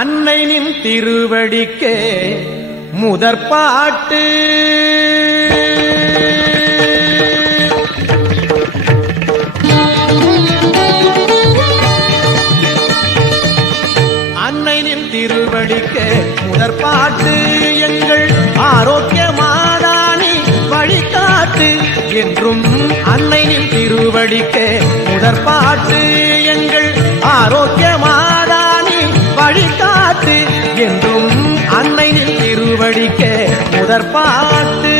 அன்னை நின் திருவடிக்கே முதற்பாட்டு. அன்னை நின் திருவடிக்கே முதற்பாட்டு, எங்கள் ஆரோக்கிய மாதானி வழிகாட்டு என்றும். அன்னை நின் திருவடிக்கே முதற்பாட்டு, எங்கள் ஆரோக்கிய மாதானி வழிகாட்டு என்றும். அன்னை நின் திருவடிக்கே முதற்பாட்டு.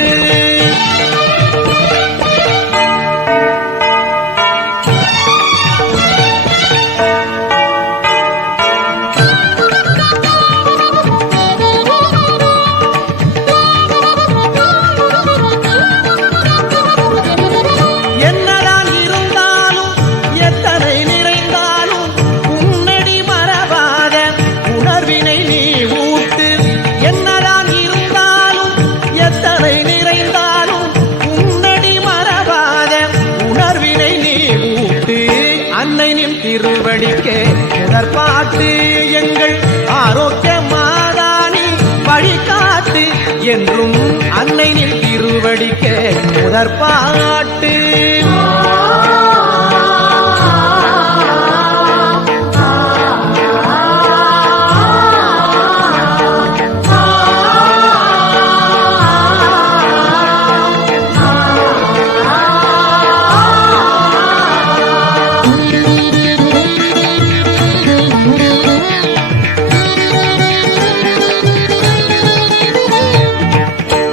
திருவடிக்கே முதற்பாட்டு, எங்கள் ஆரோக்கிய மாதானி வழிகாட்டு என்றும். அன்னை நின் திருவடிக்கே முதற்பாட்டு.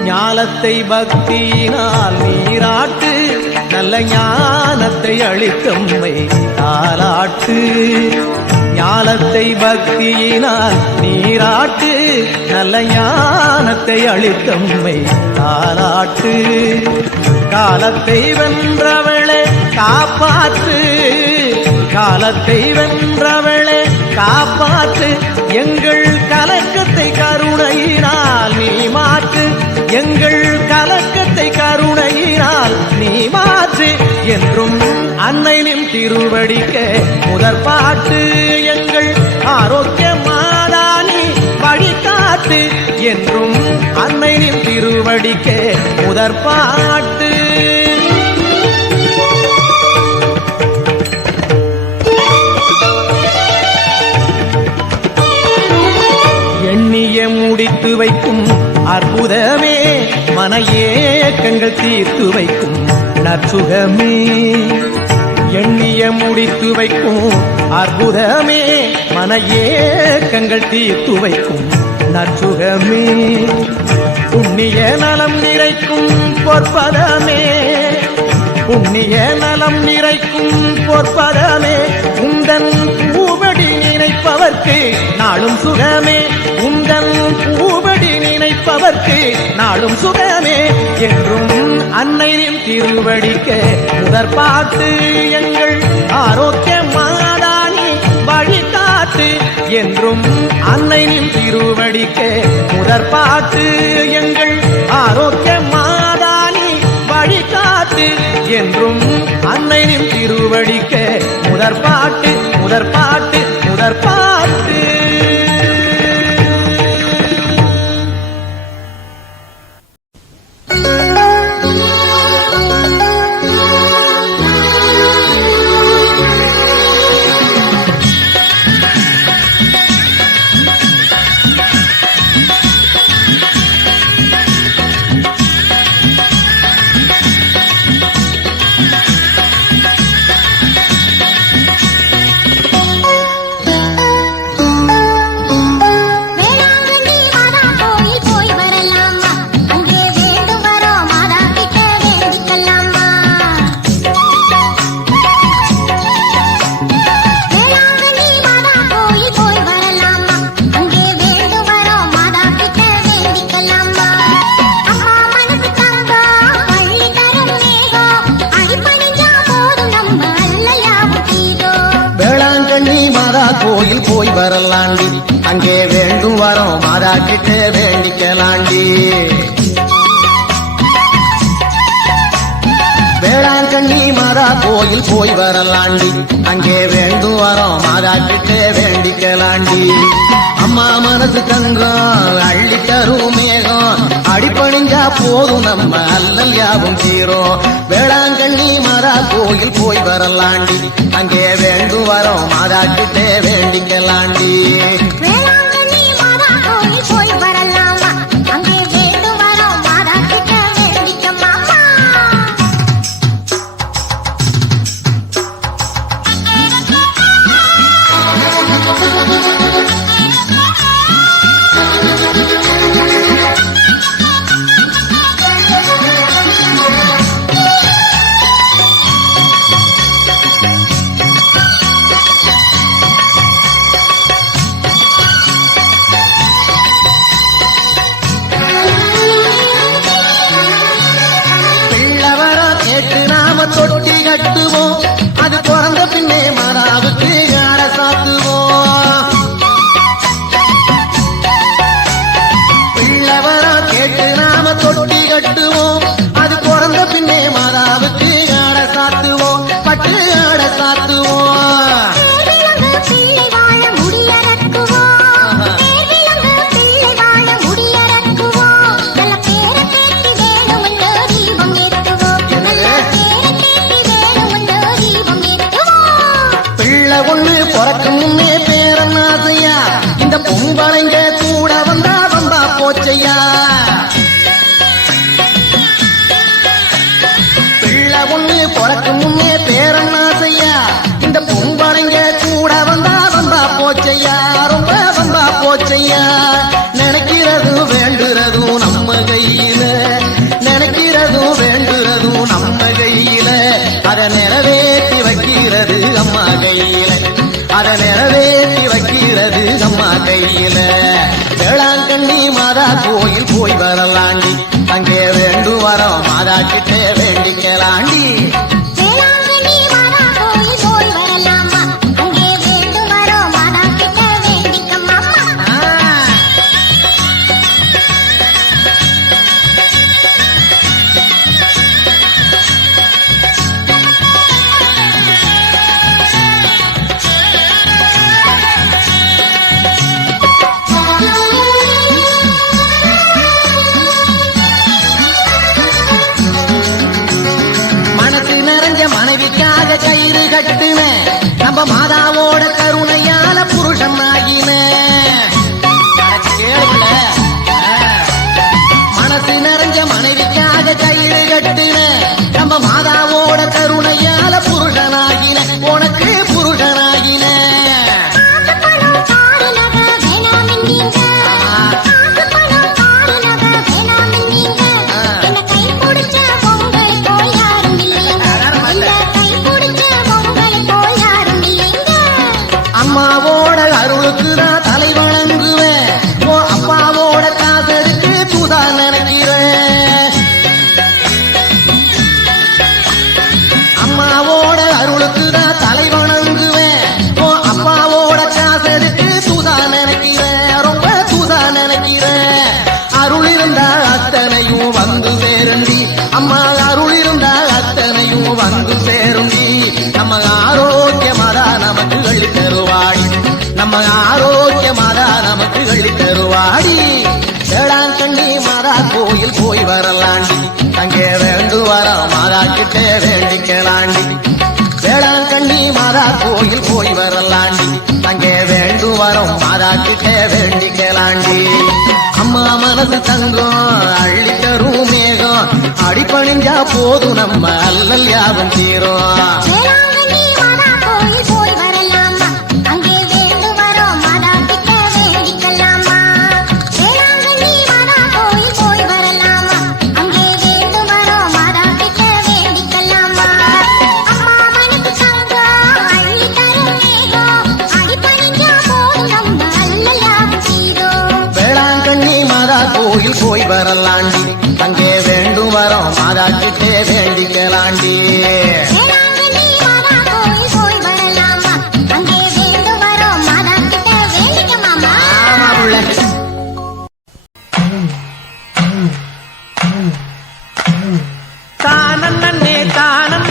ஞானத்தை பக்தியினால் நீராட்டு, நல்ல ஞானத்தை அளித்தம்மை தாலாட்டு. ஞானத்தை பக்தியினால் நீராட்டு, நல்ல ஞானத்தை அளித்தம்மை தாலாட்டு. காலத்தை வென்றவளே காப்பாற்று, காலத்தை வென்றவளே காப்பாற்று. எங்கள் கலக்கத்தை கருணையினால் நீ மாற்று, எங்கள் கலக்கத்தை கருணையினால் நீ மாற்று என்றும். அன்னை நின் திருவடிக்கே முதற்பாட்டு, எங்கள் ஆரோக்கிய மாதானி வழிகாட்டு என்றும். அன்னை நின் திருவடிக்கே முதற்பாட்டு. எண்ணிய முடித்து வைக்கும் அற்புதமே, மன ஏக்கங்கள் தீர்த்து வைக்கும் நற்சுகமே. எண்ணிய முடித்து வைக்கும் அற்புதமே, மன ஏக்கங்கள் தீர்த்து வைக்கும் நற்சுகமே. புண்ணிய நலம் நிறைக்கும் பொற்பதமே, புண்ணிய நலம் நிறைக்கும் பொற்பதமே. உந்தன் பூபடி நினைப்பவர்க்கு நாளும் சுகமே, உந்தன் பூபடி நினைப்பவர்க்கு நாளும் சுகமே என்றும். அன்னை நின் திருவடிக்கே முதற்பாட்டு, எங்கள் ஆரோக்கிய மாதானி வழிகாட்டு என்றும். அன்னை நின் திருவடிக்கே முதற்பாட்டு, எங்கள் ஆரோக்கிய மாதானி வழிகாட்டு என்றும். அன்னை நின் திருவடிக்கே முதற்பாட்டு, முதற்பாட்டு, முதற்பாட்டு. கோயில் போய் வரலாண்டி, அங்கே வேண்டும் வரோம் மாதா கிட்ட வேண்டிக்கலாண்டி. வேளாங்கண்ணி மாதா கோயில் போய் வரலாண்டி அங்கே வேண்டும் வரோம் மாதா கிட்டே வேண்டிக்கலாண்டி அம்மா மனசு தங்கம் அள்ளி தரும் மேகம் அடிப்பணிஞ்சா போதும் நம்ம அல்லல் யாவும் தீரும் வேளாங்கண்ணி மாதா கோயில் போய் வரலாண்டி அங்கே வேண்டும் வரோம் மாதா கிட்டே வேண்டிக்கலாண்டி தொட்டி கட்டுவோம் அது பிறந்த பின்னே மாதாவுக்கு யார சாத்துவோம் பிள்ளவரா கேட்டு நாம தொட்டி கட்டுவோம் அது பிறந்த பின்னே மாதாவுக்கு யார சாத்துவோம் பட்டு ஆட சாத்துவோம் ஒண்ணு பிறக்கும் முன்னே பேரன் ஆசையா இந்த பொம்பளைங்க கூட வந்தா வந்தா போச்சையா பிள்ளை ஒண்ணு பிறக்கும் முன்னே பேரன் ஆசையா இந்த பொம்பளைங்க கூட வந்தா வந்தா போச்சையா ரொம்ப வந்தா போச்சையா நினைக்கிறதும் வேண்டுறதும் நம்ம கையில நினைக்கிறதும் வேண்டுறதும் நம்ம கையில அதை நிறைவேற்றி வைக்கிறது அம்மா கையில அதை நிறைவேற்றி வைக்கிறது அம்மா கையில வேளாங்கண்ணி மாதா கோயில் போய் வரலாண்டி அங்கே வேண்டும் வரோம் மாதா கிட்டே வேண்டிக்கலாண்டி மனைவிக்காக கயிறு கட்டுன நம்ம மாதாவோட கருணையால புருஷன் ஆகின மனசு நிறைஞ்ச மனைவிக்காக கயிறு கட்டுன நம்ம மாதாவோட கருணையால புருஷனாகின உனக்கு புருஷனாகின அம்மாவோட அருளுக்கு நான் தலை வணங்குவேன் ஓ அப்பாவோட காதலுக்கு தூதா நினைக்கிறேன் அம்மாவோட அருளுக்கு நான் தலை வணங்குவேன் ஓ அப்பாவோட காதலுக்கு தூதா நினைக்கிறேன் ரொம்ப தூதா நினைக்கிறேன் அருள் இருந்தா அத்தனையும் வந்து சேருண்டி அம்மா அருள் இருந்தா அத்தனையும் வந்து சேருண்டி நம்ம ஆரோக்கியமாதா நமக்கு அள்ளி தருவாடி நம்ம ஆரோக்கியமாதா நமக்கு அள்ளி தருவாடி வேளாங்கண்ணி மாதா கோயில் போய் வரலாண்டி அங்கே வேண்டு வர மாதா கிட்டே வேண்டிக்கலாண்டி வேளாங்கண்ணி மாதா கோயில் போய் வரலாண்டி அங்கே வேண்டு வரோம் மாதா கிட்டே வேண்டிக்கலாண்டி அம்மா மனசு தங்கம் அள்ளி தரும் மேகம் அடிப்பணிஞ்சா போதும் நம்ம அல்லல் யாவும் தீரும் கோயில் போய் வரலாண்டி அங்கே வேண்டும் வரோம் மாதா கிட்டே வேண்டிக்கலாண்டி தானே தான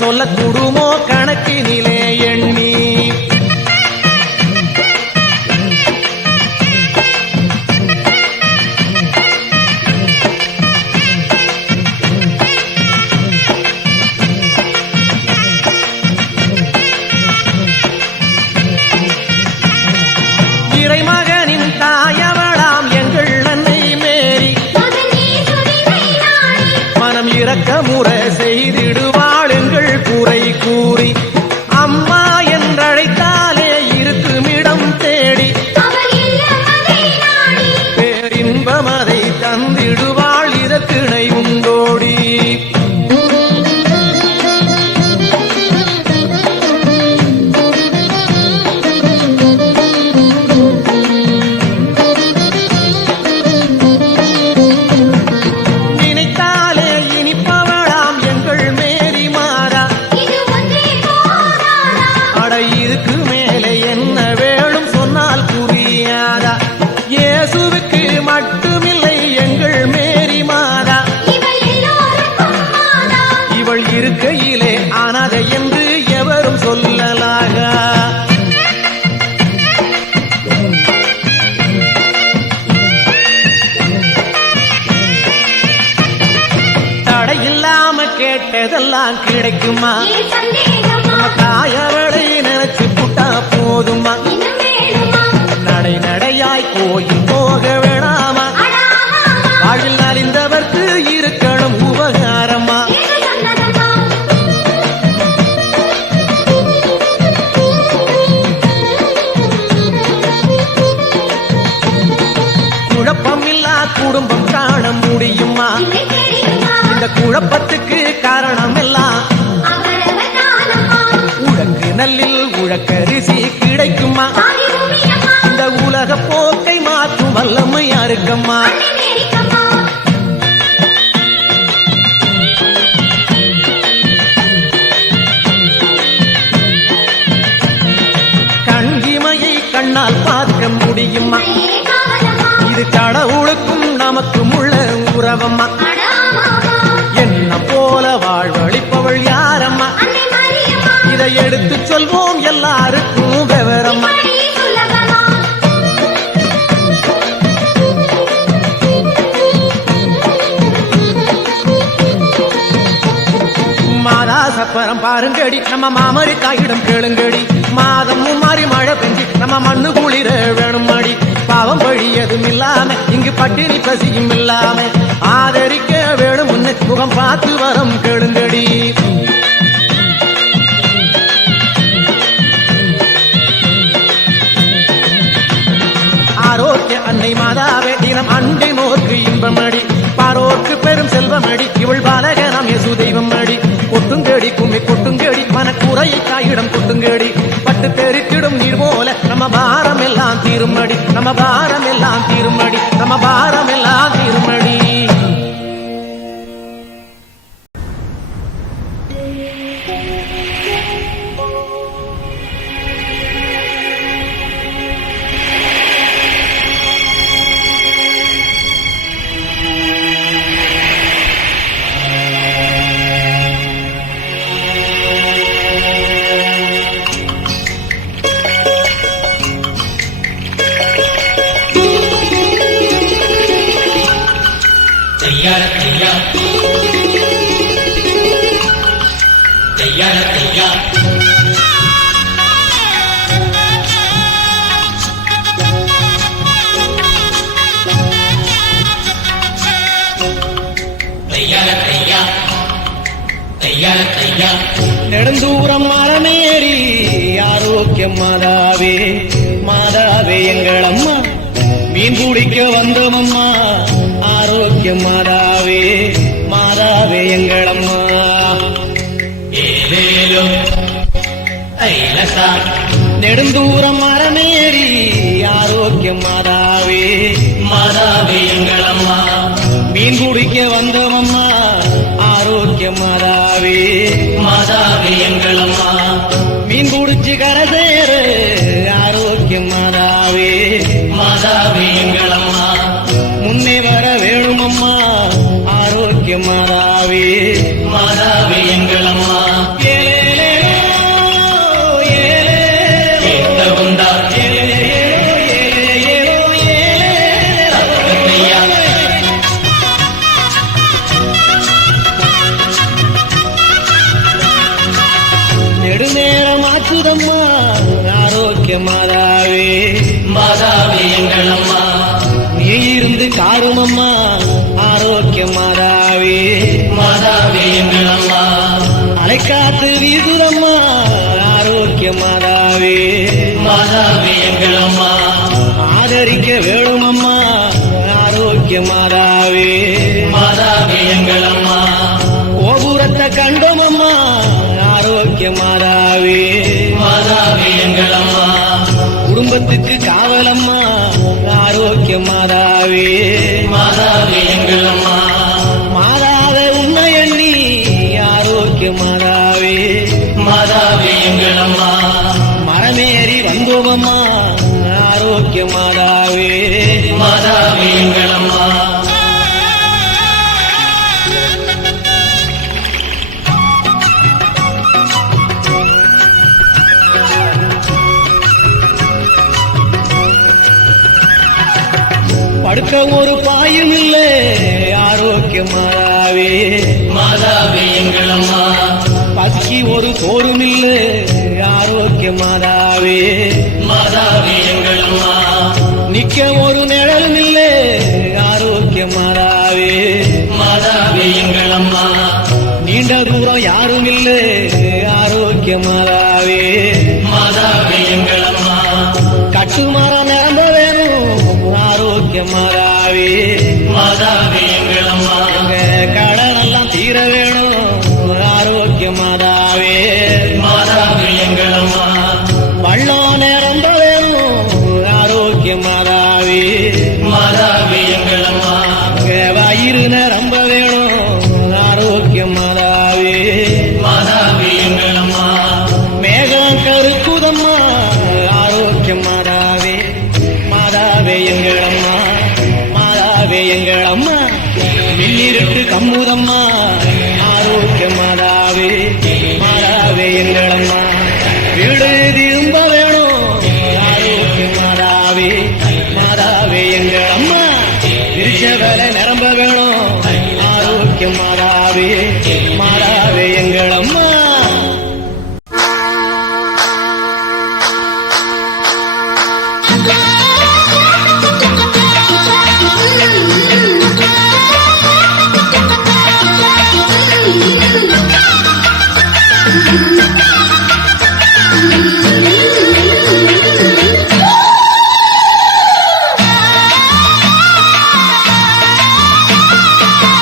சொல்லக்கூடுமோ கணக்கினிலே எண்ணி இறைமகனின் தாயவளாம் எங்கள் அன்னை மேரி மனம் இரக்கமுற செய்திடுவாள் எங்கள் குறை கூறி அம்மா என்றழைத்தாலே இருக்குமிடம் தேடி பேரின்பமதை தந்திடுவாள் இதற்கிணை உண்டோடி இருக்கையிலே ஆனாதை என்று எவரும் சொல்லலாக தடையில்லாம கேட்டதெல்லாம் கிடைக்குமா தாயவளை நினைச்சு புட்டா போதுமா நடை நடையாய் கோயில் போக வேணாமா வாழ்வில் நலிந்தவர்க்கு இருக்கணும் உபகாரமா குழப்பமில்லா குடும்பம் காண முடியுமா இந்த குழப்பத்துக்கு காரணம் எல்லாம் உழக்கு நல்லில் உழக்கரிசி கிடைக்குமா இந்த உலக போக்கை மாற்றும் வல்லமை யாருக்கம்மா கண்கிமையை கண்ணால் பார்க்க முடியுமா இது கடவுளுக்கும் நமக்கும் உள்ள உறவம்மா என்ன போல வாழ்வழிப்பவள் யாரம்மா இதை எடுத்து சொல்வோம் எல்லாருக்கும் விவரம்மா மாதாசப்பரம் பாருங்கடி நம்ம மாமரி தாயிடம் கேளுங்கடி மாதம் மாறி மழை பெஞ்சி நம்ம மண்ணு குளிர வேணும் அடி பாவம் வழியதும் இல்லாம இங்கு பட்டினி பசியும் இல்லாம ஆதரிக்க வேணும் முன்ன முகம் பார்த்து வரம் கேளுங்கடி ஆரோக்கிய அன்னை மாதாவே தினம் அண்டை நோக்கு இன்பமடி பாரோர்க்கு பெரும் செல்வமடி இவள் பாலக நாம் யசு தெய்வம் அடி கொட்டுங்கடி கும்மி கொட்டுங்கடி மனக்குறையை தாயிடம் கொட்டுங்கடி பட்டு தெருக்கிடும் நீர் போல நம்ம பாரம் எல்லாம் தீருமடி நம்ம பாரம் எல்லாம் தீருமடி நம்ம பாரம் எல்லாம் தீருமடி நெடுந்தூரம் மரமேறி ஆரோக்கியம் மாதாவே மாதாவே எங்கள் அம்மா மீன் பிடிக்க வந்தோமம்மா ஆரோக்கியம் மாதாவே மாதாவே எங்கள் அம்மா நெடுந்தூரம் மரமேறி ஆரோக்கியம் மாதாவே மாதாவே எங்கள் அம்மா மீன் பிடிக்க வந்தோமம்மா ஆரோக்கியம் மாதாவே மாதாவே எங்கள் அம்மா மீன் பிடிச்சு கரை சேர ஆரோக்கியம் மாதாவே மாதாவே எங்கள் அம்மா முன்னே வர வேணும் அம்மா ஆரோக்கியம் மாதாவே மாதாவே எங்கள் அம்மா காக்குதம்மா ஆரோக்கிய மாதாவே மாதாவே எங்கள் அம்மா நீ இருந்து காருமம்மா ஆரோக்கிய மாதாவே மாதாவே எங்கள் அம்மா அலைக்காத்து வீசுதம்மா ஆரோக்கிய மாதாவே மாதாவே எங்கள் அம்மா ஆதரிக்க வேணுமம்மா ஆரோக்கிய மாதாவே மாதாவே எங்கள் அம்மா கோபுரத்தை கண்டோமம்மா ஆரோக்கிய மாதாவே மாதாவே எங்கள் அம்மா குடும்பத்துக்கு காவலம்மா ஆரோக்கிய மாதாவே மாதாவே எங்கள் அம்மா மாதாவே உண்மை எண்ணி ஆரோக்கிய மாதாவே மாதாவே எங்கள் அம்மா மரமேறி வந்தோமம்மா ஆரோக்கிய மாதாவே மாதாவே எங்கள் அம்மா படுக்க ஒரு பாயும் இல்லை ஆரோக்கிய மாதாவே மாதாவே எங்கள் அம்மா பசிக்கு ஒரு சோறும் இல்லை ஆரோக்கிய மாதாவே மாதாவே எங்கள் அம்மா நிக்க ஒரு நிழலும் இல்லை ஆரோக்கிய மாதாவே மாதாவே எங்கள் அம்மா நீண்ட தூரம் யாரும் இல்லை ஆரோக்கிய மாதாவே மாதாவே எங்கள் அம்மா கட்டுமரம் நிரம்ப வேணும் ஆரோக்கிய மாதாவே மாதாவே எங்கள் அம்மா எங்க கடனெல்லாம் தீர வேணும் ஆரோக்கிய மாதாவே மாதாவே எங்கள் அம்மா வள்ளம் நிரம்ப வேணும் ஆரோக்கிய மாதாவே மாதாவே எங்கள் அம்மா எங்க வயிறு நிரம்ப வேணும் ஆரோக்கிய மாதாவே மாதாவே எங்கள் அம்மா மேகம் கருக்குதம்மா ஆரோக்கிய மாதாவே மாதாவே எங்கள் அம்மா மாதாவே எங்கள் அம்மா மின்னிருட்டு கம்முதம்மா ஆரோக்கிய மாதாவே மாதாவே எங்கள் அம்மா வீடு திரும்ப வேணும் ஆரோக்கிய மாதாவே மாதாவே எங்கள் அம்மா விரிச்ச வேலை நிரம்ப வேணும் ஆரோக்கிய மாதாவே மாதாவே எங்கள் அம்மா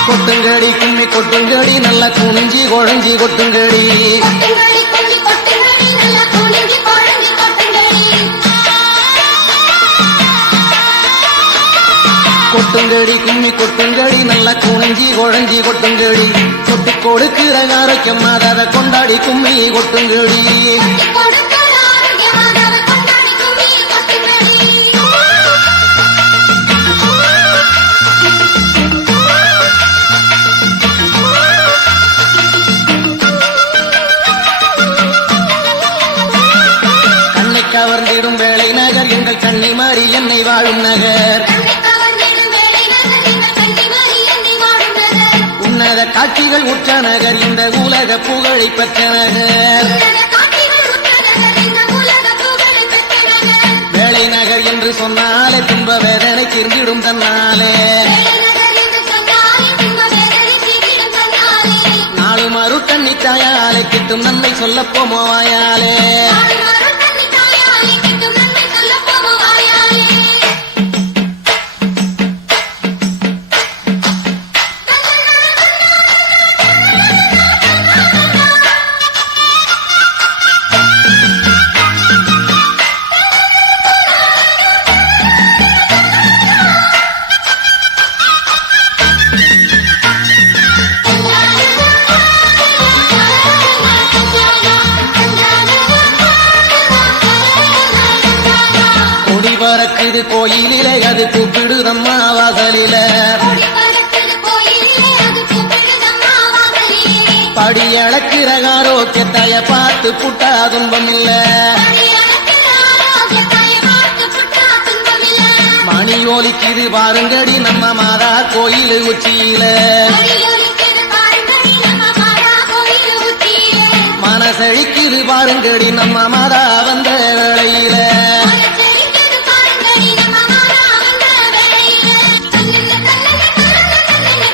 கொட்டுங்கடி கும்மி கொட்டுங்கடி நல்ல குனிஞ்சி குழஞ்சி கொட்டுங்கடி கொட்டுங்கடி கும்மி கொட்டுங்கடி நல்ல குனிஞ்சி குழஞ்சி கொட்டுங்கடி கொட்டுங்கடி கும்மி கொட்டுங்கடி நல்ல குனிஞ்சி குழஞ்சி கொட்டுங்கடி கொட்டி கொடுக்கிற ஆரோக்கியம் மாதாவை கொண்டாடி கும்மி கொட்டுங்கடி கொடுக்கிற ஆரோக்கியமானவ கொண்டாடி கும்மி கொட்டுங்கடி கண்ணை கவர்ந்திடும் வேளை நகர் எங்கள் கண்ணை மாறி என்னை வாழும் நகர் கண்ணை கவர்ந்திடும் வேளை நகர் எங்கள் கண்ணி மாறி என்னை வாழும் நகர் உன்னத காட்சிகள் உற்ற நகர் இந்த உலக புகழை பெற்ற நகர் உலக காட்சிகள் உற்ற நகர் இந்த உலக புகழை பெற்ற நகர் வேளை நகர் என்று சொன்னாலே துன்ப வேதனை தீர்ந்திடும் தன்னாலே வேளை நகர் என்று சொன்னாலே துன்ப வேதனை தீர்ந்திடும் தன்னாலே நாலு மறு கண்ணி தாயாலே கிட்டும் நன்மை சொல்ல போமோவாயாலே நாடு மறு கண்ணி தாயாலே கிட்டும் நன்மை சொல்லப் போவோம் வாயாலே கொடி பறக்குது கோயிலிலே அது கூப்பிடுதம்மா வாசலில கொடி பறக்குது கோயிலிலே அது கூப்பிடுதம்மா வாசலிலே படி அளக்கிற ஆரோக்கியத்தாய பார்த்து புட்டா துன்பம் இல்ல படி அளக்கிற ஆரோக்கியத்தாயை பார்த்து புட்டா துன்பமில்ல மணி ஒலிக்குது பாருங்கடி நம்ம மாதா கோயில் உச்சியில மணி ஒலிக்குது பாருங்கடி நம்ம மாதா கோயில் உச்சியிலே மனசழிக்குது பாருங்கடி நம்ம மாதா வந்த வேளையில மனசெழிக்குது பாருங்கடி நம்ம மாதா வந்த வேளையில. தன்னன்ன தன்னன்ன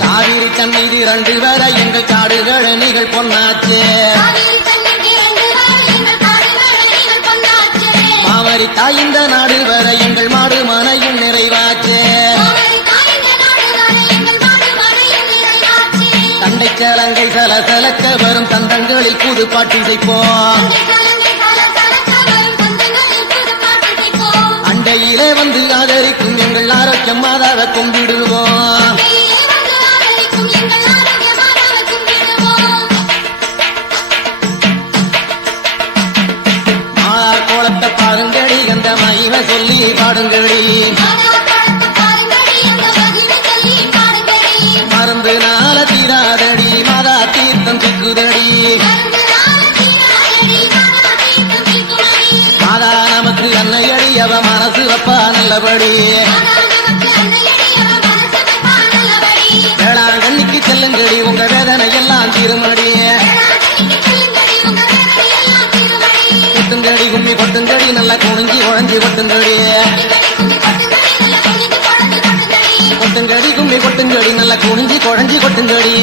காவிரி தண்ணீர் இரண்டு வர எங்கள் காடுகள் நிகழ் பொன்னாச்சே காவிரி தண்ணீர் இரண்டு வர எங்கள் காடுகள் நீங்கள் பொன்னாச்சே. மாவரி தாய்ந்த நாடு வர எங்கள் மாடு மனையும் நிறைவாச்சே காவிரி தாய்ந்த நாடு வர எங்கள் மாடு மறையும் நிறைவாச்சே. தண்டை கலங்கை சலசலக்க வரும் தந்தங்களில் புது பாட்டு இசைப்போம் கலங்கை கல கலக்க வரும் தந்தங்களில் புது பாட்டு இசைப்போம். அண்டையிலே வந்து ஆதரிக்கும் எங்கள் ஆரோக்கியம் மாதாவை கும்பிடுவோம் கையிலே வந்து ஆதரிக்கும் எங்கள் ஆரோக்கிய மாதாவை கும்பிடுவோம். கோலத்தை பாருங்கடி அந்த மகிமை சொல்லி பாடுங்கடி மாதா படத்தை பாருங்கடி அந்த மகிமை சொல்லி பாடுங்கடி. மருந்து நாள தீராதடி மாதா தீர்த்தம் சிக்குதடி மருந்து நாள தீராதடி மாதா தீர்த்தம் தீர்க்குமடி. மாதா நமக்கு அன்னையடி அவ மனசு வப்பா நல்லபடி மாதா நமக்கு அன்னையடி அவ மனசு வைப்பா நல்லபடி. வேளாங்கண்ணிக்கு செல்லுங்கடி உங்க வேதனை எல்லாம் தீருமடி வேளாங்கண்ணிக்கு செல்லுங்கடி உங்க வேதனை எல்லாம் தீருமடி. கொட்டுங்கடி கும்மி கொட்டுங்கடி நல்லா குனிஞ்சி உழைஞ்சி கொட்டுங்கடி கொட்டுங்கடி கும்மி கொட்டுங்கடி நல்லா குனிஞ்சி குழஞ்சி கொட்டுங்கடி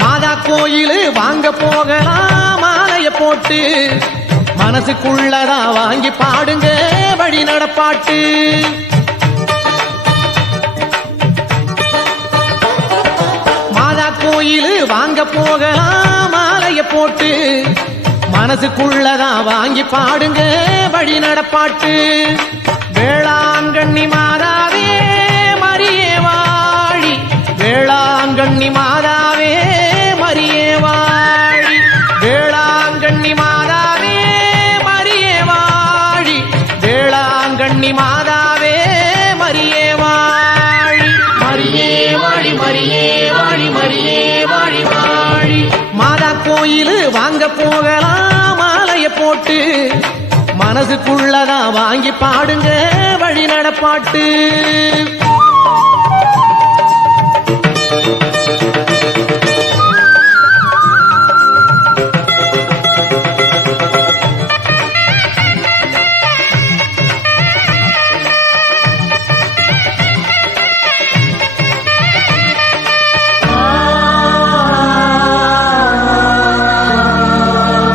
மாதா கோயிலு வாங்க போகலாம் மாலைய போட்டு மனசுக்குள்ளதா வாங்கி பாடுங்க வழி நடப்பாட்டு மாதா கோயிலு வாங்க போகலாம் மாலைய போட்டு மனசுக்குள்ளதா வாங்கி பாடுங்க வழி நடப்பாட்டு வேளாங்கண்ணி மாதாவே மரியே வாழி வேளாங்கண்ணி மாதாவே மரியே வாழி வேளாங்கண்ணி மாதாவே மரியே வாழி வேளாங்கண்ணி மாதாவே மரியே வாழி மரியே வாழி மரியே வாழி மரியே வாழி வாழி மாதா கோயிலு வாங்க போகலாம் மாலைய போட்டு மனசுக்குள்ளதா வாங்கி பாடுங்க வழி நடப்பாட்டு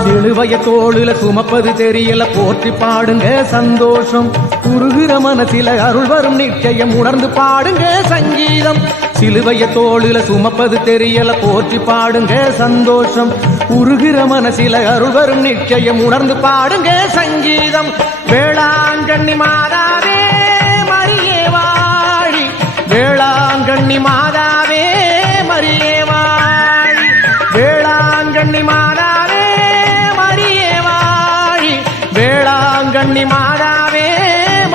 சிலுவைய தோளுல சுமப்பது தெரியல போற்றி பாடுங்க சந்தோஷம் குறுகிற மனசில அருள் வரும் நிச்சயம் உணர்ந்து பாடுங்க சங்கீதம் சிலுவைய தோளுல சுமப்பது தெரியல போற்றி பாடுங்க சந்தோஷம் உருகிற மனசில அருள் வரும் நிச்சயம் உணர்ந்து பாடுங்க சங்கீதம் வேளாங்கண்ணி மாதாவே மரியே வாழி வேளாங்கண்ணி மாதாவே மரியே வாழி வேளாங்கண்ணி மாதாவே மரியே வாழி வேளாங்கண்ணி மாதாவே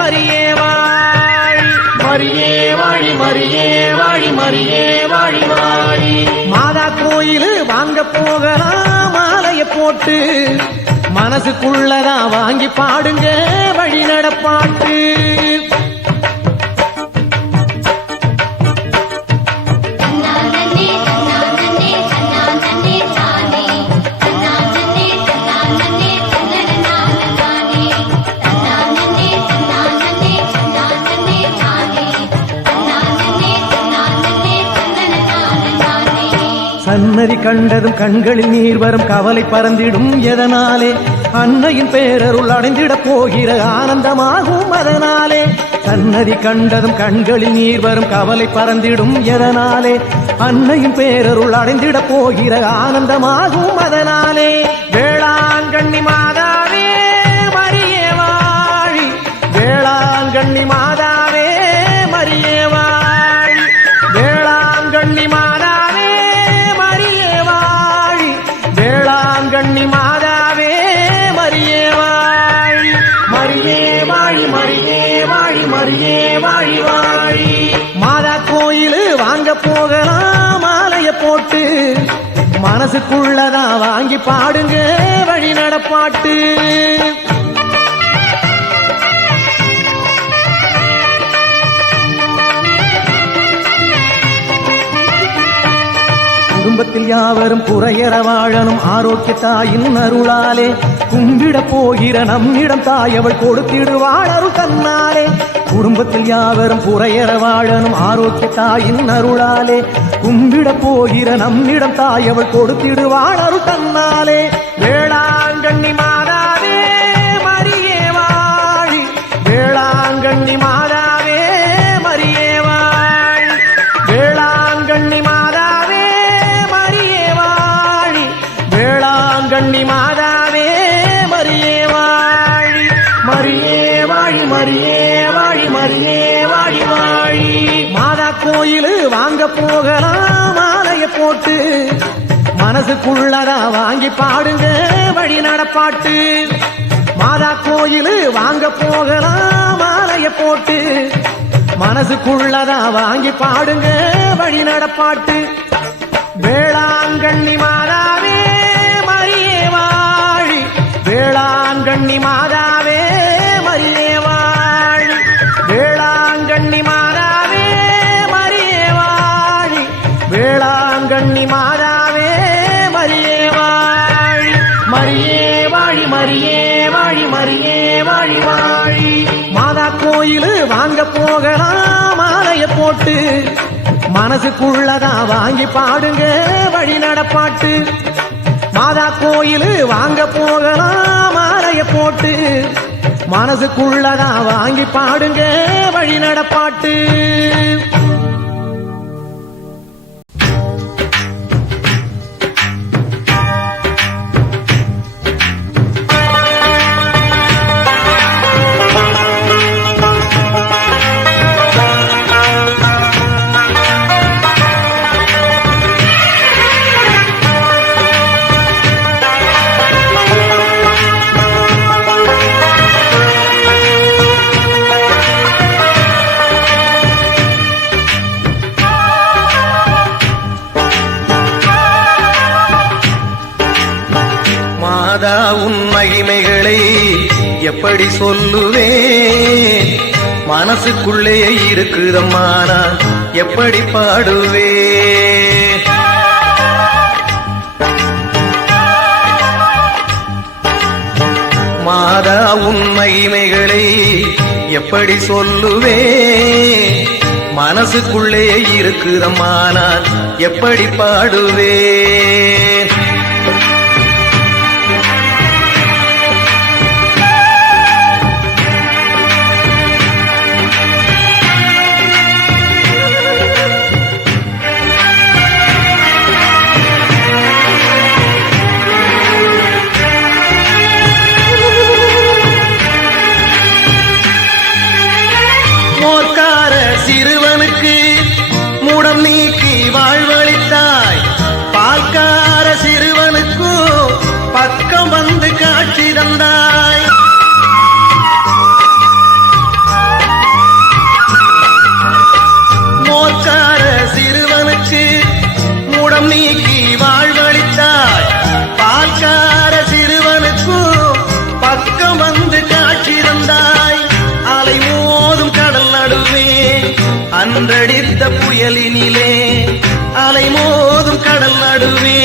மரியே வாழி மரியே வாழி மரியே வாழி மரியே வாழி வாழி மாதா கோயிலு வாங்க போகலாம் மாலைய போட்டு மனசுக்குள்ளதா வாங்கி பாடுங்க வழி நடப்பாட்டு தன்னானே தன்னானே தன்னானே தானே தன்னானே தன்னானே தன்னனனானே தன்னானே தன்னானே தன்னானே தானே தன்னானே தன்னானே தன்னனனானே சன்னதி கண்டதும் கண்களில் நீர் வரும் கவலை பறந்திடும் எதனாலே அன்னையின் பேரருள் அடைந்திடப் போகிற ஆனந்தமாகும் அதனாலே சன்னதி கண்டதும் கண்களில் நீர் வரும் கவலை பறந்திடும் எதனாலே அன்னையின் பேரருள் அடைந்திடப் போகிற ஆனந்தமாகும் அதனாலே வேளாங்கண்ணி மாதாவே மரியே வாழி வேளாங்கண்ணி மாதாவே மரியே வாழி மனசுக்குள்ளதான் வாங்கி பாடுங்க வழி நடப்பாட்டு. குடும்பத்தில் யாவரும் குறையற வாழனும் ஆரோக்கிய தாயின் அருளாலே. கும்பிட போகிற நம்மிடம் தாயவள் கொடுத்திடுவாள் அருள் தன்னாலே. குடும்பத்தில் யாவரும் குறையற வாழனும் ஆரோக்கிய தாயின் அருளாலே. கும்பிட போகிற நம்மிடம் தாயவள் கொடுத்திடுவாள் அருள் தன்னாலே. வேளாங்கண்ணி மாதாவே மரியே வாழி, வேளாங்கண்ணி மாதாவே மரியே வாழி, வேளாங்கண்ணி மாதாவே மரியே வாழி, வேளாங்கண்ணி மாதாவே மரியே வாழி, மரியே வாழி, மரியே வாழி, மரியே வாழி வாழி. மாதா கோயிலு வாங்க போகலாம் மாலைய போட்டு, மனசுக்குள்ளதா வாங்கி பாடுங்க வழி நடப்பாட்டு. மாதா கோயிலு வாங்க போகலாம் மாலைய போட்டு, மனசுக்குள்ளதா வாங்கி பாடுங்க வழி நடப்பாட்டு. வேளாங்கண்ணி மாதாவே மரியே வாழி, வேளாங்கண்ணி மாதாவே மரியே வாழி, வேளாங்கண்ணி மாதாவே மரியே வாழி, வேளாங்கண்ணி மாதாவே மரியே வாழி, மரியே வாழி, மரியே வாழி, மரியே வாழி வாழி. மாதா கோயிலு வாங்க போகலாம் மாலைய போட்டு, மனசுக்குள்ளதா வாங்கி பாடுங்க வழி நடப்பாட்டு. மாதா கோயிலு வாங்க போகலாம் மாலைய போட்டு, மனசுக்குள்ளதா வாங்கி பாடுங்க வழி நடப்பாட்டு. மாதா உன் மகிமைகளை எப்படி சொல்லுவேன், மனசுக்குள்ளே இருக்குதம்மா நான் எப்படி பாடுவேன். மாதா உன் மகிமைகளை எப்படி சொல்லுவேன், மனசுக்குள்ளே இருக்குதம்மா நான் எப்படி பாடுவேன். மோர்க்கார சிறுவனுக்கு மூடம் நீக்கி வாழ்வளித்தாய், பால்கார சிறுவனுக்கும் பக்கம் வந்து காட்சி தந்தாய். மோர்க்கார சிறுவனுக்கு மூடம் நீக்கி வாழ்வளித்தாய், பால்கார சிறுவனுக்கும் பக்கம் வந்து காட்சி தந்தாய். அலை மோதும் கடல் நடுவே அன்றடித்த புயலினிலே, அலை மோதும் கடல் நடுவே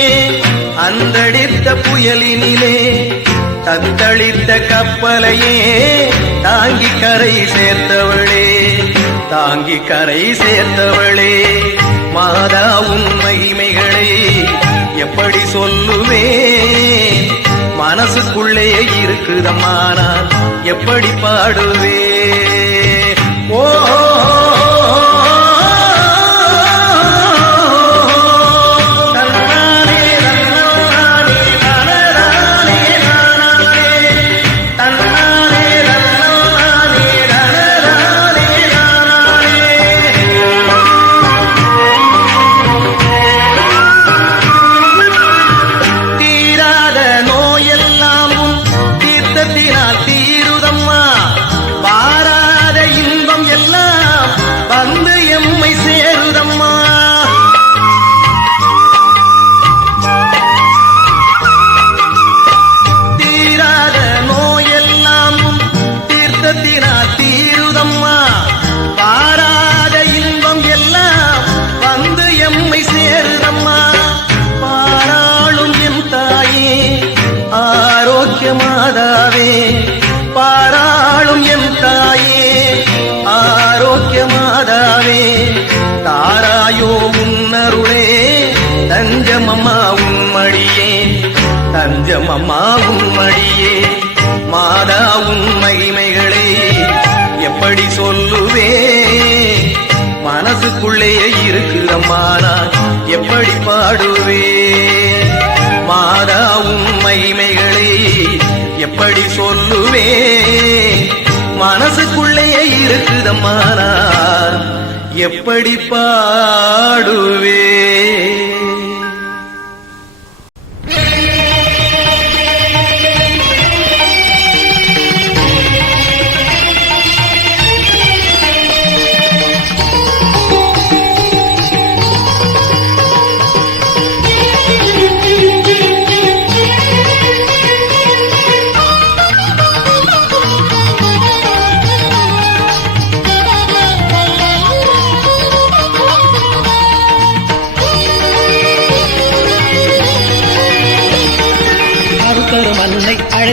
அன்றடித்த புயலினிலே, தத்தளித்த கப்பலையே தாங்கி கரை சேர்த்தவளே, தாங்கி கரை சேர்த்தவளே. மாதா உன் மகிமைகளை எப்படி சொல்லுவேன், மனசுக்குள்ளே இருக்குதம்மா நான் எப்படி பாடுவேன். ஓ தீராத தஞ்சம் அம்மா உம்மடியே மாதா உன் மகிமைகளை எப்படி சொல்லுவே மனசுக்குள்ளே இருக்குதம்மா நான் எப்படி பாடுவே மாதா உன் மகிமைகளை எப்படி சொல்லுவே மனசுக்குள்ளே இருக்குதம்மா நான் எப்படி பாடுவே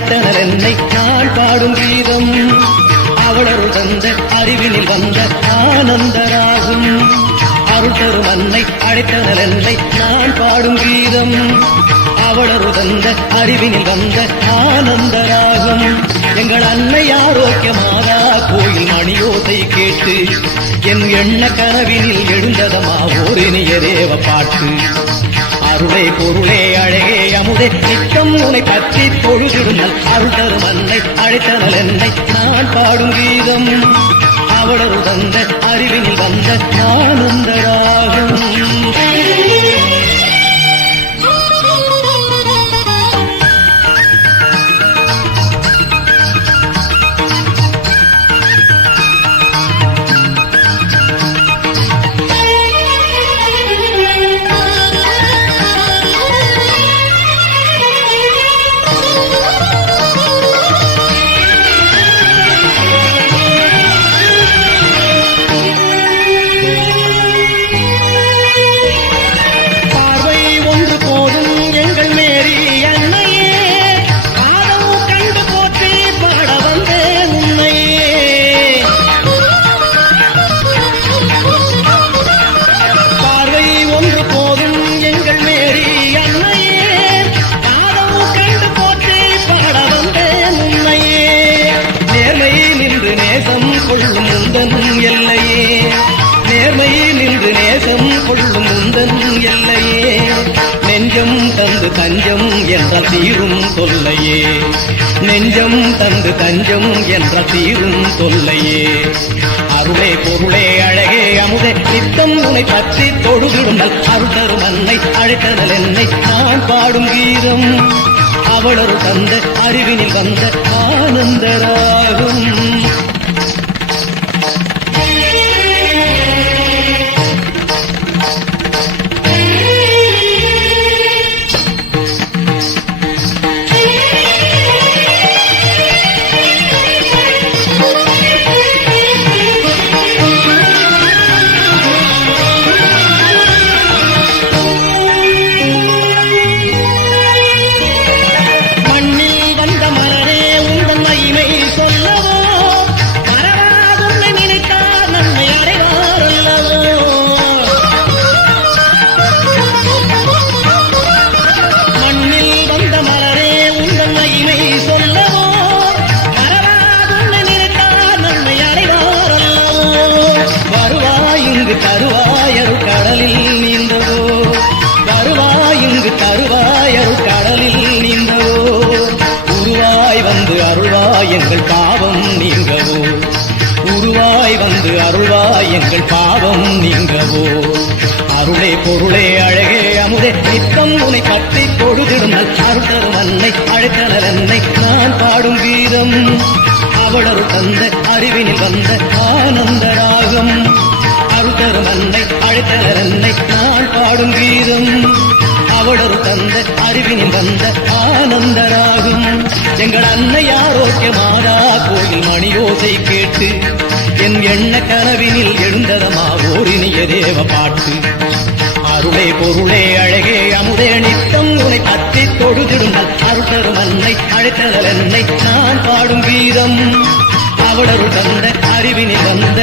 அழைத்தனர் என்னை நான் பாடும் கீதம் அவளருள் தந்த அறிவினில் வந்த ஆனந்தராகும் அருள் தரும் அன்னை அழைத்தனர் என்னை நான் பாடும் கீதம் அவளருள் தந்த அறிவினில் வந்த ஆனந்தராகும் எங்கள் அன்னை ஆரோக்கியமாதா கோயில் மணியோசை கேட்டு என் எண்ண கனவினில் எழுந்ததமா ஓரினிய தேவ பாட்டு அருளே பொருளே அழகே அமுதே நித்தம் உனை பற்றி பொழுதிடுங்கள் அருள் தரும் அன்னை அழைத்தனல் என்னை நான் பாடும் கீதம் அவளரு தந்த அறிவினில் வந்த ஆனந்தராகும் தஞ்சம் என்ற தீரும் தொல்லையே நெஞ்சம் தந்து தஞ்சம் என்ற தீரும் தொல்லையே அருளே பொருளே அழகே அமுதே நித்தம் உனை பற்றி தொழுகிடுங்கள் அருள் தரும் அன்னை அழைத்தனல் என்னை நான் பாடும் கீதம் அவளரு தந்த அறிவினில் வந்த ஆனந்தராகும் எங்கள் பாவம் நீங்கவோ உருவாய் வந்து அருள்வாய் எங்கள் பாவம் நீங்கவோ அருளே பொருளே அழகே அமுதே நித்தம் உனை பற்றி பொழுதிடுங்கள் அருள் தரும் அன்னை அழைத்தனர் என்னை நான் பாடும் கீதம் அவளரு தந்த அறிவினில் வந்த ஆனந்தராகம் அருள் தரும் அன்னை அழைத்தனர் என்னை நான் பாடும் கீதம் அவளரு தந்த அறிவினில் வந்த ஆனந்தராகும் எங்கள் அன்னை ஆரோக்கியமாதா கோயில் மணியோசை கேட்டு என் எண்ண கனவினில் எழுந்ததமா ஓரினிய தேவ பாட்டு அருளே பொருளே அழகே அமுதே நித்தம் உனை பற்றி தொழுதிடுங்கள் அருள் தரும் அன்னை அழைத்தனல் என்னை நான் பாடும் கீதம் அவளரு தந்த அறிவினில் வந்த